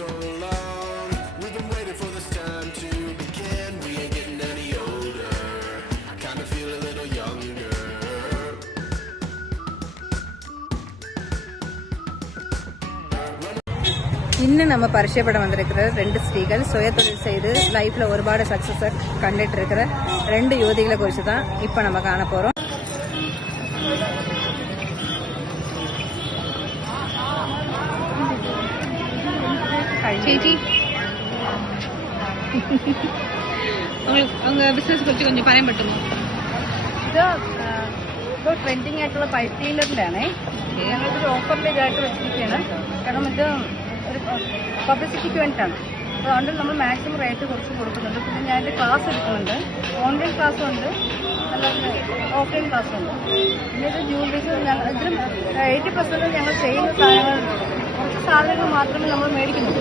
so long. We've been waiting for this time to begin. We ain't getting any older. I kinda feel a little younger. இன்னும் நம்ம பரிச்சயப்பட வந்திருக்கிற 2 ஸ்திரீகள் சுயதொழில் செய்து லைஃப்ல ஒருபாடு சக்சஸ் கண்டுட்டு இருக்கிற 2 யுவதிகளை குறித்து தான் இப்போ நம்ம காண போறோம். ചേച്ചി அவங்க ബിസിനസ് കുറിച്ച് கொஞ்சம் പറയാൻ പറ്റുമോ? ഇത് ഇപ്പോൾ ട്രെൻഡിങ് ആയിട്ടുള്ള പൈപ്പ് ക്ലീനറിലാണ്. ഞങ്ങളിതൊരു ഓഫറിലേക്കായിട്ട് വെച്ചിരിക്കുകയാണ്. കാരണം ഇത് ഒരു പബ്ലിസിറ്റിക്ക് വേണ്ടിയിട്ടാണ്. അപ്പോൾ അതുകൊണ്ട് നമ്മൾ മാക്സിമം റേറ്റ് കുറച്ച് കൊടുക്കുന്നുണ്ട്. പിന്നെ ഞാൻ എൻ്റെ ക്ലാസ് എടുക്കുന്നുണ്ട്. ഓൺലൈൻ ക്ലാസ്സും ഉണ്ട്, അല്ലാതെ ഓഫ്ലൈൻ ക്ലാസ്സും ഉണ്ട്. പിന്നെ ഇത് ജ്വല്ലറീസ് ഇതിലും 80% ഞങ്ങൾ ചെയ്യുന്ന സാധനങ്ങൾ, കുറച്ച് സാധനങ്ങൾ മാത്രമേ നമ്മൾ മേടിക്കുന്നുള്ളൂ.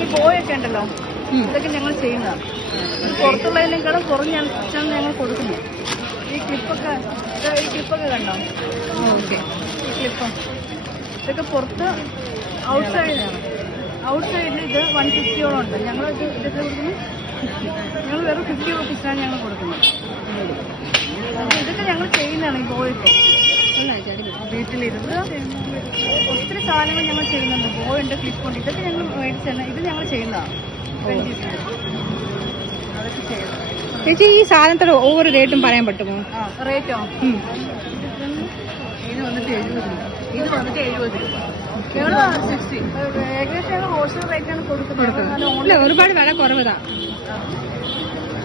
ഈ ബോയൊക്കെ ഉണ്ടല്ലോ, ഇതൊക്കെ ഞങ്ങൾ ചെയ്യുന്നതാണ്. ഇത് പുറത്തുള്ളതിനേക്കാളും കുറഞ്ഞാണ് ഞങ്ങൾ കൊടുക്കുന്നത്. ഈ ക്ലിപ്പൊക്കെ കണ്ടോ? ഓക്കെ, ഈ ക്ലിപ്പ് ഇതൊക്കെ പുറത്ത് ഔട്ട്സൈഡിൽ ഇത് 150 ഉണ്ട്. ഞങ്ങൾ ഇതൊക്കെ കൊടുക്കുന്നത് ഞങ്ങൾ വെറും 50 റുപ്പീസാണ് ഞങ്ങൾ കൊടുക്കുന്നത്. ഇതൊക്കെ ഞങ്ങൾ ചെയ്യുന്നതാണ്. ഈ ബോയൊക്കെ വീട്ടിലിരുന്ന് ഒത്തിരി സാധനങ്ങൾ ഞങ്ങൾ ചെയ്യുന്നുണ്ട്. ബോയുണ്ട്, ക്ലിപ്പുണ്ട്, ഇതൊക്കെ ഞങ്ങൾ മേടിച്ചാണ്. ഇത് ഞങ്ങൾ ചെയ്യുന്നതാണ്. അതൊക്കെ ചെയ്യുന്നത്. ചേച്ചി ഈ സാധനത്തിന് ഓവർ റേറ്റും പറയാൻ പറ്റുമോ? റേറ്റോ? ഇത് വന്നിട്ട് 70 രൂപ. ഞങ്ങൾ 60 ഏകദേശം ഞങ്ങൾ ഹോൾസെയിൽ റേറ്റാണ് കൊടുക്കുന്നത്. ഒരുപാട് വില കുറവതാ.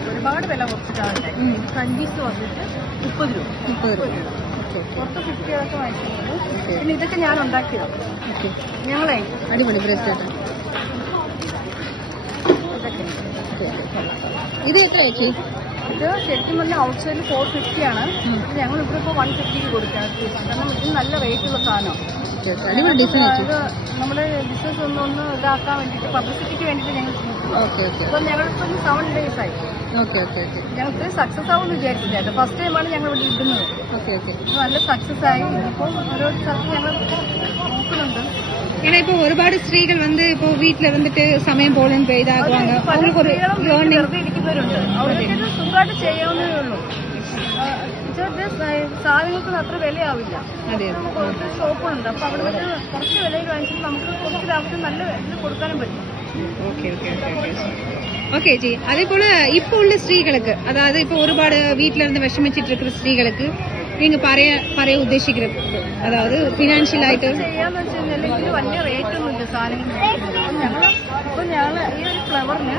ഒരുപാട് വില കുറച്ചിട്ടാണ്. കഞ്ചീസ് വന്നിട്ട് 30 രൂപ. പുറത്ത് 50 ഒക്കെ വാങ്ങിക്കുന്നത്. പിന്നെ ഇതൊക്കെ ഞാൻ ഉണ്ടാക്കിയതാണ്. ഞങ്ങളെ അടിപൊളി ബ്രേസ്ലെറ്റ്. ഇത് എത്ര ചേച്ചി? ഇത് ശരിക്കും പറഞ്ഞാൽ ഔട്ട്സൈഡിൽ 450 ആണ്. ഞങ്ങൾ ഇവിടെ ഇപ്പോൾ 150 കൊടുക്കുകയാണ്. കാരണം ഇത് നല്ല റേറ്റുള്ള സാധനമാണ്. ഇത് നമ്മുടെ ബിസിനസ് ഒന്ന് ഇതാക്കാൻ വേണ്ടിയിട്ട്, പബ്ലിസിറ്റിക്ക് വേണ്ടിയിട്ട് ഞങ്ങൾ ഇപ്പം ഞങ്ങളിപ്പോൾ 7 days ആയി. ഞങ്ങൾക്ക് സക്സസ് ആവുമെന്ന് വിചാരിച്ചില്ല. ഫസ്റ്റ് ടൈമാണ് ഞങ്ങൾ ഇവിടെ ഇടുന്നത്. നല്ല സക്സസ് ആയി. ഇപ്പോൾ ഓരോ സ്ഥലത്ത് ഞങ്ങൾ നോക്കുന്നുണ്ട്. ஏன்னா இப்போ ஒருபாடு ஸ்திரீகள் வந்து இப்போ வீட்டுல வந்துட்டு சமயம் போலன்னு இதாகுவாங்க. വെറുതെ ഇരിക്കുന്നവരുണ്ട്. അവർക്ക് സുഖമായിട്ട് ചെയ്യാവുന്നതേ ഉള്ളൂ. സാധനങ്ങൾക്ക് അത്ര വിലയാവില്ല. കുറച്ച് ഷോപ്പുകളുണ്ട്. അപ്പൊ അവിടെ കുറച്ച് വിലയിൽ വാങ്ങിച്ചിട്ട് നമുക്ക് കുറച്ച് ലാഭത്തിൽ നല്ല ഇത് കൊടുക്കാനും പറ്റും. Okay G. அதே போல இப்போ உள்ள ஸ்திரீகளுக்கு, அதாவது இப்போ ஒருபாடு வீட்டுல இருந்து விஷமிச்சிட்டு இருக்கிற ஸ்திரீகளுக்கு நீங்க പറയാൻ ഉദ്ദേശിക്കുന്നത്, അതായത് ഫിനാൻഷ്യൽ ആയിട്ട് ചെയ്യാന്ന് വെച്ച് കഴിഞ്ഞാൽ ഇതിന് വലിയ റേറ്റ് ഒന്നുമില്ല സാധനങ്ങൾ. ഞങ്ങൾ ഈ ഒരു ഫ്ലവറിന്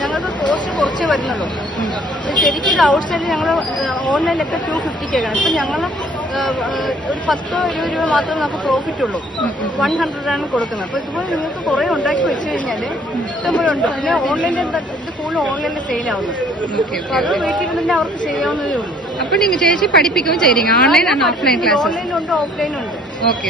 ഞങ്ങൾക്ക് കോസ്റ്റ് കുറച്ചേ വരുന്നുള്ളൂ. ശരിക്കും ഇത് ഔട്ട് സൈഡിൽ ഞങ്ങൾ ഓൺലൈനിലൊക്കെ 250 ഇപ്പം ഞങ്ങൾ ഒരു 10-20 രൂപ മാത്രമേ നമുക്ക് പ്രോഫിറ്റ് ഉള്ളൂ. 100 ആണ് കൊടുക്കുന്നത്. അപ്പോൾ ഇതുപോലെ നിങ്ങൾക്ക് കുറേ ഉണ്ടാക്കി വെച്ച് കഴിഞ്ഞാൽ ഇഷ്ടംപോലെ ഉണ്ട്. പിന്നെ ഓൺലൈനിൽ ഇത് കൂടുതൽ ഓൺലൈനിൽ സെയിലാവുന്നു. അപ്പോൾ അത് വീട്ടിൽ തന്നെ അവർക്ക് ചെയ്യാവുന്നതേ ഉള്ളൂ. അപ്പൊ നിങ്ങൾ ചേച്ചി പഠിപ്പിക്കുകയും ചെയ്യും. Online and offline class? ഓൺലൈനുണ്ട്, ഓഫ്ലൈനുണ്ട്. ഓക്കെ.